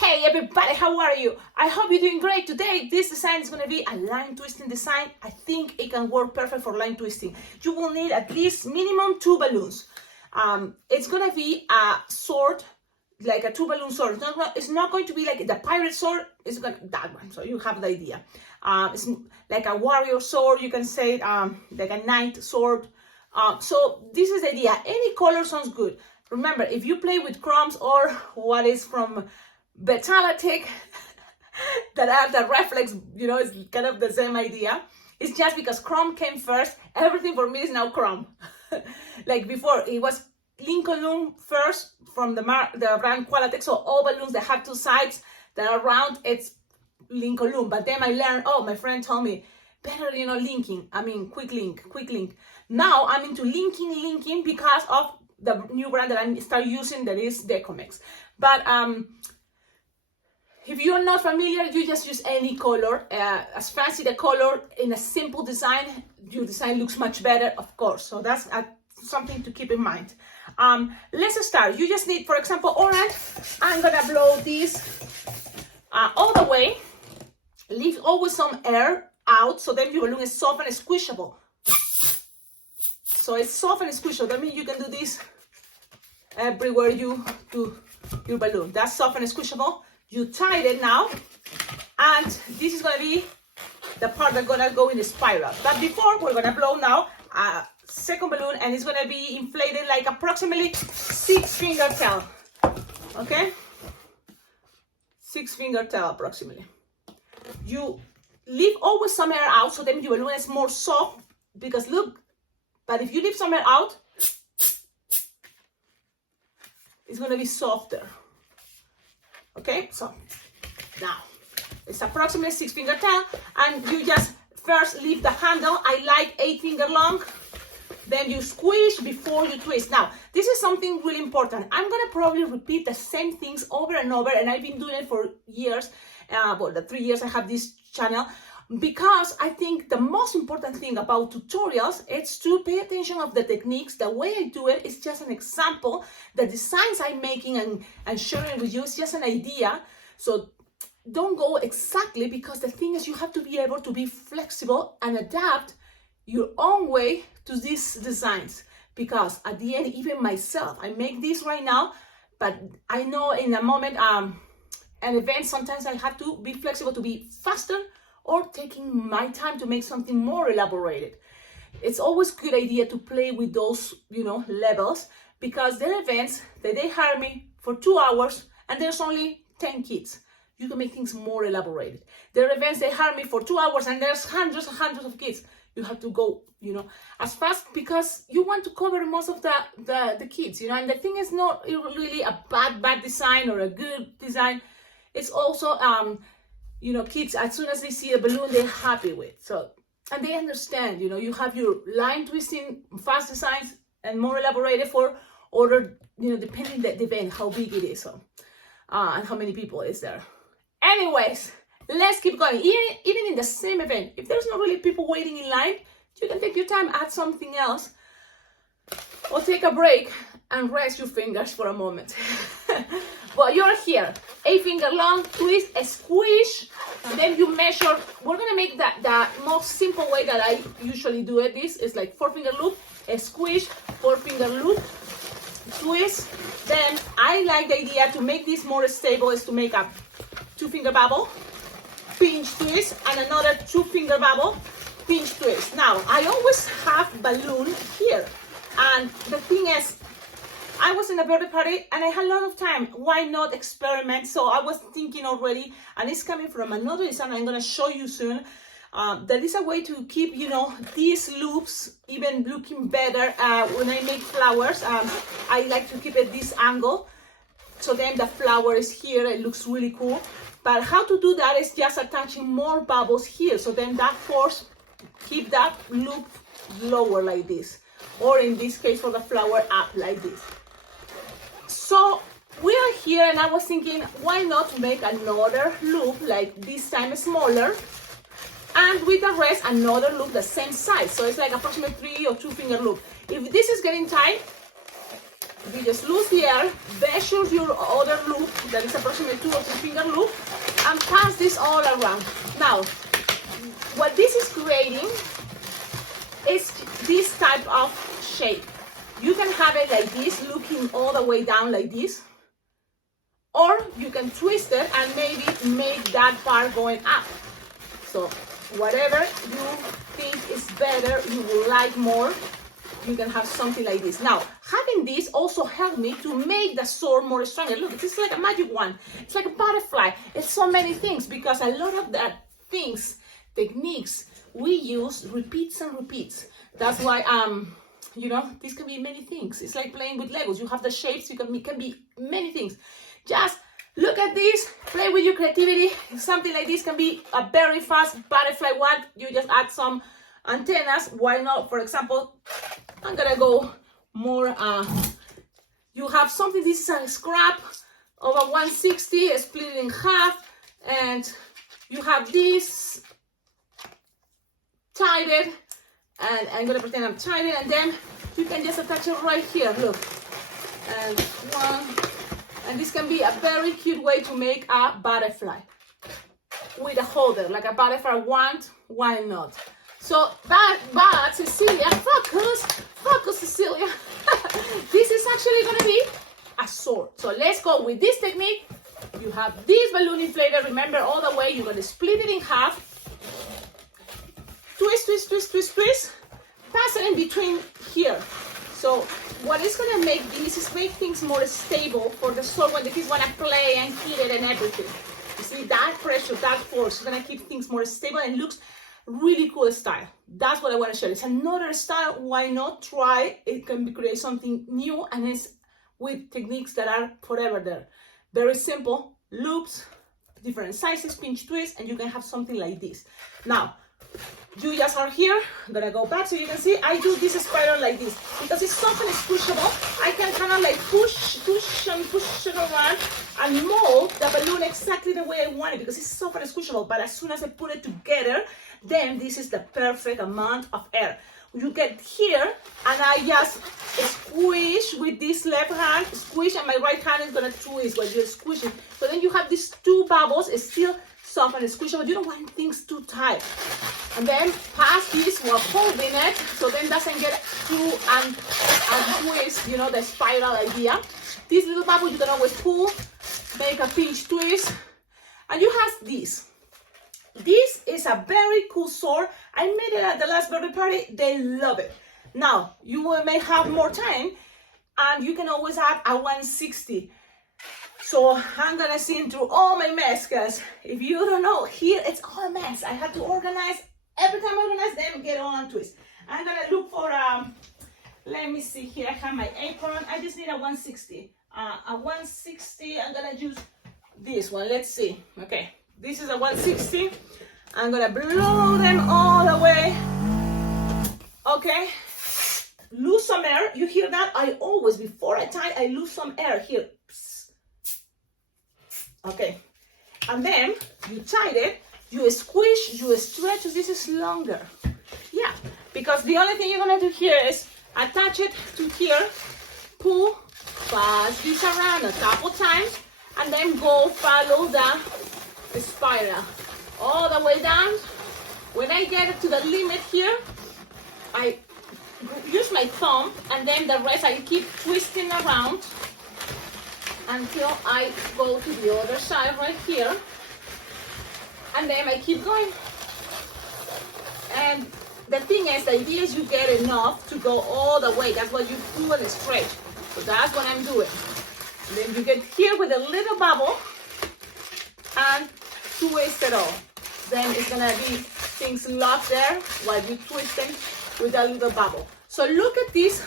Hey everybody, how are you? I hope you're doing great. Today this design is going to be a line twisting design. I think it can work perfect for line twisting. You will need at least minimum 2 balloons. It's going to be a sword, like a 2 balloon sword. It's not going to be like the pirate sword. It's that one, so you have the idea. It's like a warrior sword, you can say, like a knight sword. So this is the idea. Any color sounds good. Remember, if you play with crumbs or what is from Betalatic that are the reflex, it's kind of the same idea. It's just because chrome came first. Everything for me is now chrome. Like before, it was Lincoln first from the brand Qualatex. So all balloons that have 2 sides that are round, it's Lincoln. But then I learned, my friend told me, better, linking. I mean, quick link. Now I'm into linking because of the new brand that I start using, that is Decomex. But if you're not familiar, you just use any color. As fancy the color in a simple design, your design looks much better, of course. So that's something to keep in mind. Let's start. You just need, for example, orange. I'm gonna blow this all the way. Leave always some air out, so then your balloon is soft and squishable. So it's soft and squishable. That means you can do this everywhere you do your balloon. That's soft and squishable. You tied it now, and this is gonna be the part that's gonna go in the spiral. But before, we're gonna blow now a second balloon, and it's gonna be inflated like approximately 6-finger tail. Okay? 6-finger tail approximately. You leave always some air out, so then your balloon is more soft, because look, but if you leave some air out, it's gonna be softer. Okay, so now it's approximately 6-finger tail, and you just first leave the handle. I like 8-finger long. Then you squish before you twist. Now, this is something really important. I'm gonna probably repeat the same things over and over, and I've been doing it for years. The 3 years I have this channel, because I think the most important thing about tutorials is to pay attention of the techniques. The way I do it is just an example. The designs I'm making and sharing with you is just an idea. So don't go exactly, because the thing is you have to be able to be flexible and adapt your own way to these designs. Because at the end, even myself, I make this right now, but I know in a moment, an event, sometimes I have to be flexible to be faster, or taking my time to make something more elaborated. It's always a good idea to play with those, levels, because there are events that they hire me for 2 hours and there's only 10 kids. You can make things more elaborated. There are events they hire me for 2 hours and there's hundreds and hundreds of kids. You have to go, as fast, because you want to cover most of the kids, and the thing is not really a bad design or a good design. It's also, kids, as soon as they see a balloon, they're happy with. So, and they understand, you have your line twisting, fast designs, and more elaborated for order, depending the event, how big it is, so, and how many people is there. Anyways, let's keep going. Even in the same event, if there's not really people waiting in line, you can take your time, add something else, or take a break and rest your fingers for a moment. But you're here, 8-finger long, twist, a squish, and then you measure. We're gonna make the most simple way that I usually do it. This is like 4-finger loop, a squish, 4-finger loop, twist. Then I like the idea to make this more stable is to make a 2-finger bubble, pinch twist, and another 2-finger bubble, pinch twist. Now, I always have balloon here, and the thing is, I was in a birthday party and I had a lot of time. Why not experiment? So I was thinking already, and it's coming from another design I'm gonna show you soon. There is a way to keep, these loops even looking better when I make flowers. I like to keep it this angle, so then the flower is here. It looks really cool. But how to do that is just attaching more bubbles here. So then that force, keep that loop lower like this. Or in this case for the flower, up like this. So we are here, and I was thinking, why not make another loop, like this time smaller, and with the rest, another loop the same size. So it's like approximately 3 or 2-finger loop. If this is getting tight, You just lose the air, measure your other loop, that is approximately 2 or 3 finger loop, and pass this all around. Now, what this is creating is this type of shape. You can have it like this, looking all the way down like this, or you can twist it and maybe make that part going up. So whatever you think is better, you will like more, you can have something like this. Now, having this also helped me to make the sword more stronger. Look, it's like a magic wand. It's like a butterfly. It's so many things, because a lot of the things, techniques we use repeats and repeats. That's why you know, this can be many things. It's like playing with Legos. You have the shapes, it can be many things. Just look at this, play with your creativity. Something like this can be a very fast butterfly wand. You just add some antennas. Why not? For example, I'm gonna go more, you have something, this is a scrap of a 160, split it in half, and you have this, tied it, and I'm gonna pretend I'm tying it, and then you can just attach it right here, look, and one, and this can be a very cute way to make a butterfly with a holder, like a butterfly wand. Why not? So but Cecilia, focus Cecilia. This is actually gonna be a sword. So let's go with this technique. You have this balloon inflator, remember, all the way. You're gonna split it in half, twist, twist, twist, twist, twist, pass it in between here. So what is gonna make this is make things more stable for the sword when the kids wanna play and hit it and everything. You see, that pressure, that force is gonna keep things more stable and looks really cool style. That's what I want to share. It's another style. Why not try? It can be create something new, and it's with techniques that are forever there. Very simple loops, different sizes, pinch twist, and you can have something like this. Now, you just are here. I'm gonna go back so you can see. I do this spiral like this because it's soft and it's pushable. I can kind of like push it around and mold the balloon exactly the way I want it because it's soft and squishable. But as soon as I put it together, then this is the perfect amount of air. You get here, and I just squish with this left hand, squish, and my right hand is gonna twist while you're squishing. So then you have these two bubbles. It's still soft and squishable. You don't want things too tight. And then pass this while holding it, so then doesn't get too and twist, you know, the spiral idea. This little bubble you can always pull, make a pinch twist, and you have this. This is a very cool sword. I made it at the last birthday party. They love it. Now, you may have more time, and you can always add a 160. So I'm gonna sing through all my mess, because if you don't know, here it's all a mess. I have to organize. Every time I organize them, get all on twist. I'm gonna look for, let me see here. I have my apron. I just need a 160. A 160, I'm gonna use this one. Let's see. Okay. This is a 160. I'm gonna blow them all the way. Okay. Lose some air. You hear that? I always, before I tie, I lose some air here. Okay. And then you tied it, you squish, you stretch. This is longer. Yeah. Because the only thing you're gonna do here is attach it to here, pull, pass this around a couple times, and then go follow the spiral all the way down. When I get it to the limit here, I use my thumb, and then the rest I keep twisting around until I go to the other side right here, and then I keep going. And the thing is, the idea is you get enough to go all the way. That's what you do and stretch. So that's what I'm doing. And then you get here with a little bubble and twist it all. Then it's gonna be things locked there while you twisting with a little bubble. So look at this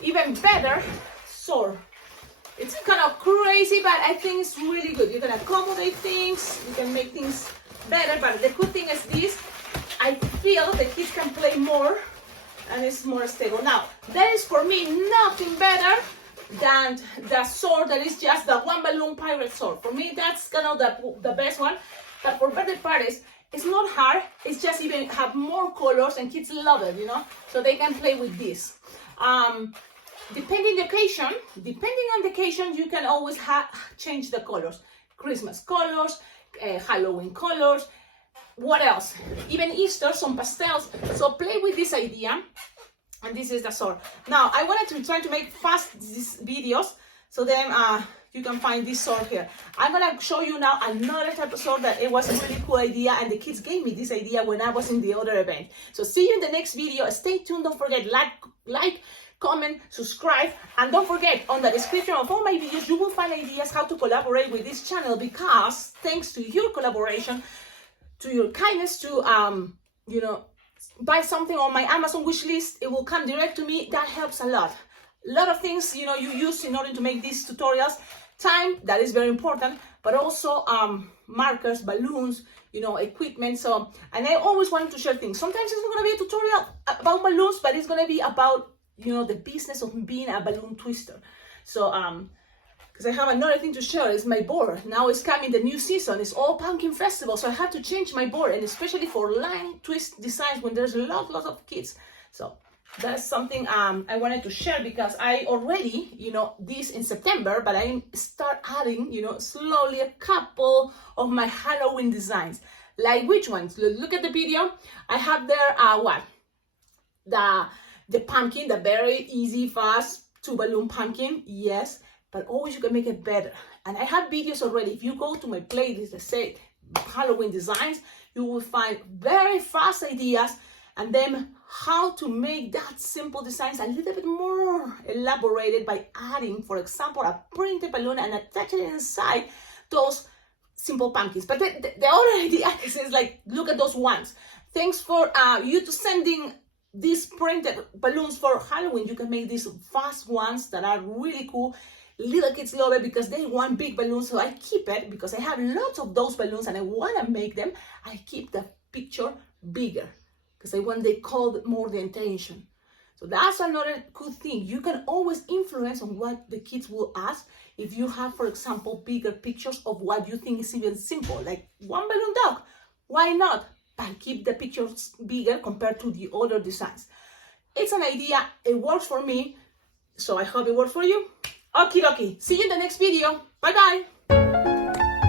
even better sword. It's kind of crazy, but I think it's really good. You can accommodate things, you can make things better, but the good thing is this, I feel the kids can play more and it's more stable. Now, there is for me nothing better than the sword that is just the one balloon pirate sword. For me, that's kind of the best one. But for birthday parties, it's not hard. It's just even have more colors and kids love it, you know? So they can play with this. depending on the occasion, you can always change the colors. Christmas colors, Halloween colors, what else? Even Easter, some pastels. So play with this idea, and this is the sword. Now, I wanted to try to make fast these videos, so then you can find this sword here. I'm gonna show you now another type of sword that it was a really cool idea, and the kids gave me this idea when I was in the other event. So see you in the next video. Stay tuned. Don't forget, like, comment, subscribe, and don't forget, on the description of all my videos, you will find ideas how to collaborate with this channel, because thanks to your collaboration, to your kindness, to you know, buy something on my Amazon wish list, it will come direct to me. That helps a lot. A lot of things, you know, you use in order to make these tutorials. Time, that is very important, but also markers, balloons, you know, equipment. So, and I always wanted to share things. Sometimes it's not going to be a tutorial about balloons, but it's going to be about, you know, the business of being a balloon twister. So because I have another thing to share, is my board. Now it's coming the new season, it's all pumpkin festival, so I have to change my board, and especially for line twist designs when there's lots of kids. So that's something I wanted to share, because I already, you know, this in September, but I start adding, you know, slowly a couple of my Halloween designs. Like which ones? Look at the video. I have there the pumpkin, the very easy, fast 2-balloon pumpkin, yes, but always you can make it better. And I have videos already. If you go to my playlist that say Halloween designs, you will find very fast ideas, and then how to make that simple designs a little bit more elaborated by adding, for example, a printed balloon and attaching it inside those simple pumpkins. But the other idea is like, look at those ones. Thanks for you to sending these printed balloons for Halloween. You can make these fast ones that are really cool. Little kids love it because they want big balloons, so I keep it because I have lots of those balloons and I want to make them. I keep the picture bigger because I want they call more the attention. So that's another cool thing. You can always influence on what the kids will ask. If you have, for example, bigger pictures of what you think is even simple, like one balloon dog, why not? But keep the pictures bigger compared to the other designs. It's an idea, it works for me, so I hope it works for you. Okie dokie, see you in the next video. Bye bye.